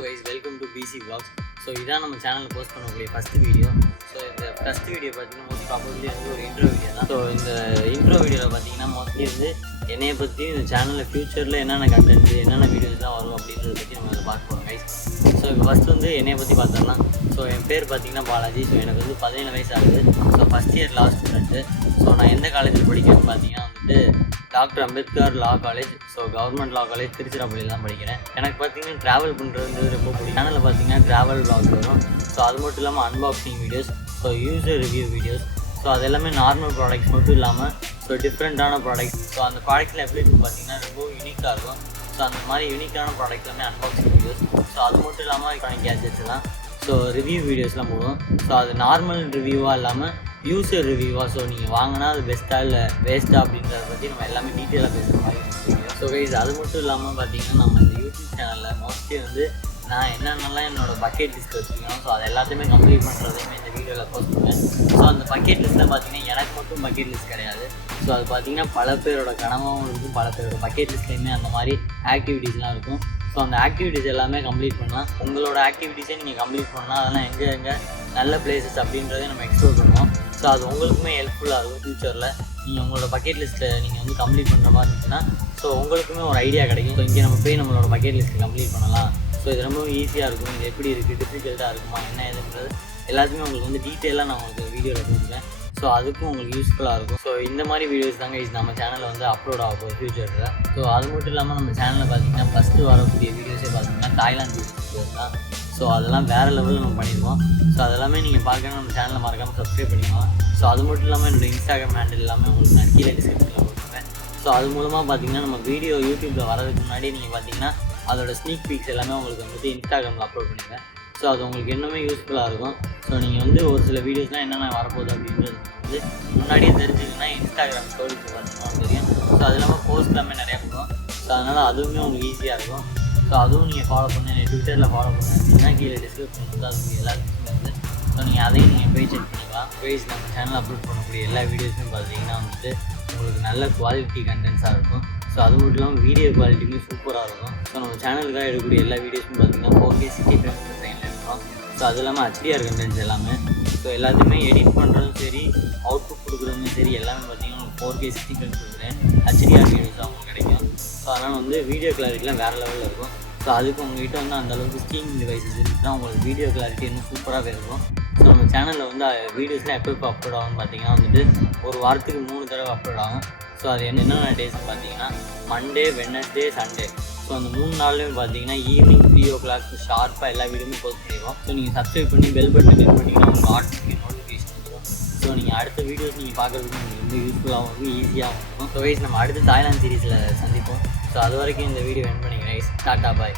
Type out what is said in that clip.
guys, welcome to BC Vlogs. So இதான் நம்ம சேனலில் போஸ்ட் பண்ணக்கூடிய ஃபஸ்ட் வீடியோ. ஸோ இந்த ஃபஸ்ட் வீடியோ பார்த்தீங்கன்னா மோஸ்ட் ப்ராபப்லி வந்து ஒரு இன்ட்ரோ வீடியோ தான். ஸோ இந்த இன்ட்ரோ வீடியோவில் பார்த்தீங்கன்னா மோஸ்ட்லி வந்து என்னையை பற்றி இந்த சேனலில் ஃப்யூச்சரில் என்னென்ன கண்டென்ட் என்னென்ன வீடியோஸ் தான் வரும் அப்படின்றத பற்றி நம்ம அதை பார்க்க போகிறோம் கைஸ். ஸோ இப்போ ஃபஸ்ட்டு வந்து என்னையை பற்றி பார்த்தோம்னா, ஸோ என் பேர் பார்த்தீங்கன்னா பாலாஜி. ஸோ எனக்கு வந்து 17 வயசு ஆகுது. ஸோ ஃபஸ்ட் இயர் லா ஸ்டூடெண்ட்டு. ஸோ நான் எந்த காலேஜில் படிக்கிறேன்னு பார்த்தீங்கன்னா வந்துட்டு டாக்டர் அம்பேத்கர் லா காலேஜ். ஸோ கவர்மெண்ட் லா காலேஜ் திருச்சிராப்பள்ளியில் தான் படிக்கிறேன். எனக்கு பார்த்தீங்கன்னா ட்ராவல் பண்ணுறது ரொம்ப பிடிக்கும். சேனலில் பார்த்தீங்கன்னா ட்ராவல் vlogs வரும். ஸோ அது மட்டும் இல்லாமல் unboxing videos, so user review videos. So அது எல்லாமே நார்மல் ப்ராடக்ட்ஸ் மட்டும் இல்லாமல் ஸோ டிஃப்ரெண்ட்டான ப்ராடக்ட்ஸ். ஸோ அந்த ப்ராடக்ட்ஸில் எப்படி இருக்குது பார்த்தீங்கன்னா ரொம்ப யூனிக்காக இருக்கும். ஸோ அந்த மாதிரி யூனிக்கான ப்ராடக்ட் எல்லாமே அன்பாக்சிங் வீடியோஸ். ஸோ அது மட்டும் இல்லாமல் எலக்ட்ரானிக் கேஜெட்ஸ்லாம் ஸோ ரிவ்யூ வீடியோஸ்லாம் போடுவோம். ஸோ அது நார்மல் ரிவ்யூவாக இல்லாமல் யூசர் ரிவ்யூவாக. ஸோ நீங்கள் வாங்கினா அது பெஸ்ட்டாக இல்லை வேஸ்ட்டாக அப்படின்றத பற்றி நம்ம எல்லாமே டீட்டெயிலாக பேசுகிற மாதிரி வீடியோ. ஸோ கைஸ் அது மட்டும் இல்லாமல் பார்த்தீங்கன்னா நம்ம இந்த யூடியூப் சேனலில் மோஸ்ட்லி வந்து நான் என்னென்னலாம் என்னோடய பக்கெட் லிஸ்ட் வச்சுருக்கேன். ஸோ அது எல்லாத்தையுமே கம்ப்ளீட் பண்ணுறதையுமே இந்த வீடியோவில் போஸ்ட் பண்ணுவேன். ஸோ அந்த பக்கெட் லிஸ்ட்டில் பார்த்தீங்கன்னா எனக்கு மட்டும் பக்கெட் லிஸ்ட் கிடையாது. ஸோ அது பார்த்தீங்கன்னா பல பேரோட கனவாகவும் இருக்கும், பல பேரோட பக்கெட் லிஸ்ட்லேயுமே அந்த மாதிரி ஆக்டிவிட்டீஸ்லாம் இருக்கும். ஸோ அந்த ஆக்டிவிட்டீஸ் எல்லாமே கம்ப்ளீட் பண்ணலாம். உங்களோட ஆக்டிவிட்டீஸே நீங்கள் கம்ப்ளீட் பண்ணலாம். அதெல்லாம் எங்கே நல்ல பிளேசஸ் அப்படின்றத நம்ம எக்ஸ்ப்ளோர் பண்ணுவோம். ஸோ அது உங்களுக்குமே ஹெல்ப்ஃபுல்லாக இருக்கும். ஃப்யூச்சரில் நீங்கள் உங்களோட பக்கெட் லிஸ்ட்டில் நீங்கள் வந்து கம்ப்ளீட் பண்ணுற மாதிரி இருந்துச்சுன்னா ஸோ உங்களுக்குமே ஒரு ஐடியா கிடைக்கும். ஸோ இங்கே நம்ம போய் நம்மளோட பக்கெட் லிஸ்ட்டை கம்ப்ளீட் பண்ணலாம். ஸோ இது ரொம்பவும் ஈஸியாக இருக்கும். இது எப்படி இருக்குது, டிஃபிகல்ட்டாக இருக்குமா, என்ன ஏதுன்றது எல்லாத்தையுமே உங்களுக்கு வந்து டீட்டெயிலாக நான் உங்களுக்கு வீடியோவில் கொடுக்குறேன். ஸோ அதுக்கும் உங்களுக்கு யூஸ்ஃபுல்லாக இருக்கும். ஸோ இந்த மாதிரி வீடியோஸ் தாங்க நம்ம சேனலில் வந்து அப்லோட் ஆகும் ஃப்யூச்சரில். ஸோ அது மட்டும் இல்லாமல் நம்ம சேனலில் பார்த்தீங்கன்னா ஃபஸ்ட்டு வரக்கூடிய வீடியோஸே பார்த்தீங்கன்னா தாய்லாந்து வீடியோஸ் தான். ஸோ அதெல்லாம் வேறு லெவலில் நம்ம பண்ணிடுவோம். ஸோ அதெல்லாமே நீங்கள் பார்க்கணும், நம்ம சேனலில் மறக்காமல் சப்ஸ்கிரைப் பண்ணிக்கலாம். ஸோ அது மட்டும் இல்லாமல் என்னோடய இன்ஸ்டாகிராம் ஹேண்டில் எல்லாமே உங்களுக்கு நான் கீழே டிஸ்கிரிப்ஷனில் கொடுத்துருவேன். ஸோ அது மூலமாக பார்த்தீங்கன்னா நம்ம வீடியோ யூடியூப்பில் வரதுக்கு முன்னாடி நீங்கள் பார்த்தீங்கன்னா அதோட ஸ்னீக் பீக்ஸ் எல்லாமே உங்களுக்கு வந்துட்டு இன்ஸ்டாகிராமில் அப்லோட் பண்ணிடுவேன். ஸோ அது உங்களுக்கு இன்னுமே யூஸ்ஃபுல்லாக இருக்கும். ஸோ நீங்கள் வந்து ஒரு சில வீடியோஸ்லாம் என்னென்ன வரப்போகுது அப்படின்றது வந்து முன்னாடியே தெரிஞ்சுக்கிங்கன்னா இன்ஸ்டாகிராம் ஸ்டோரிஸ் பார்த்தீங்கன்னா தெரியும். ஸோ அது இல்லாமல் போஸ்ட் எல்லாமே நிறையா போடும். ஸோ அதனால் அதுவுமே உங்களுக்கு ஈஸியாக இருக்கும். ஸோ அதுவும் நீங்கள் ஃபாலோ பண்ணி ட்விட்டரில் ஃபாலோ பண்ணிங்கன்னா கீழே டிஸ்கிரிப்ஷன் வந்து அது எல்லாத்துக்குமே வந்து ஸோ நீங்கள் அதையும் நீங்கள் போய் செக் பண்ணிக்கலாம். பேஜ் நம்ம சேனல் அப்லோட் பண்ணக்கூடிய எல்லா வீடியோஸுமே பார்த்தீங்கன்னா வந்துட்டு உங்களுக்கு நல்ல குவாலிட்டி கண்டென்ட்ஸாக இருக்கும். ஸோ அது மட்டும் இல்லாமல் வீடியோ குவாலிட்டியுமே சூப்பராக இருக்கும். ஸோ நம்ம சேனலுக்காக எடுக்கக்கூடிய எல்லா வீடியோஸுமே பார்த்தீங்கன்னா 4K 60 frames per second இருக்கும். ஸோ அது இல்லாமல் HDR கண்டென்ட்ஸ் எல்லாமே. ஸோ எல்லாத்தையுமே எடிட் பண்ணுறதும் சரி, அவுட்புட் கொடுக்குறதுமே சரி, எல்லாமே பார்த்தீங்கன்னா 4K 60 frames per second HDR videos அவங்களுக்கு கிடைக்கும். ஸோ அதனால் வந்து வீடியோ கிளாரிட்டிலாம் வேறு லெவலில் இருக்கும். ஸோ அதுக்கு உங்கள்கிட்ட வந்து அந்தளவுக்கு ஸ்ட்ரீமிங் டிவைசஸ் இருந்துச்சுன்னா உங்களுக்கு வீடியோ கிளாரிட்டி இன்னும் சூப்பராகவே இருக்கும். ஸோ நம்ம சேனலில் வந்து வீடியோஸ்லாம் எப்போ அப்லோட் ஆகும்னு பார்த்தீங்கன்னா வந்துட்டு ஒரு வாரத்துக்கு 3 தடவை அப்லோட் ஆகும். ஸோ அது என்னென்ன டேஸ்ன்னு பார்த்தீங்கன்னா மண்டே, வெட்னஸ்டே, சண்டே. ஸோ அந்த 3 நாள்லேயும் பார்த்தீங்கன்னா ஈவினிங் 3 o'clock ஷார்ப்பாக எல்லா வீடியோமே போஸ்ட் பண்ணிடுவோம். ஸோ நீங்கள் சப்ஸ்கிரைப் பண்ணி பெல் பட்டன் கிளிக் பண்ணிங்கன்னா உங்களுக்கு ஆட்டோமேட்டிக் நோட்டிஃபிகேஷன் வந்துடும். ஸோ நீங்கள் அடுத்த வீடியோஸ் நீங்கள் பார்க்குறதுக்கு உங்களுக்கு வந்து யூஸ்ஃபுல்லாகவும் இருக்கும், ஈஸியாகவும் இருக்கும். ஸோ கைஸ் நம்ம அடுத்த தாய்லாந்து சீரீஸில் சந்திப்போம். ஸோ அது வரைக்கும் இந்த வீடியோ எண்ட் பண்ணிக்கிறேன் கைஸ். டாட்டா பாய்.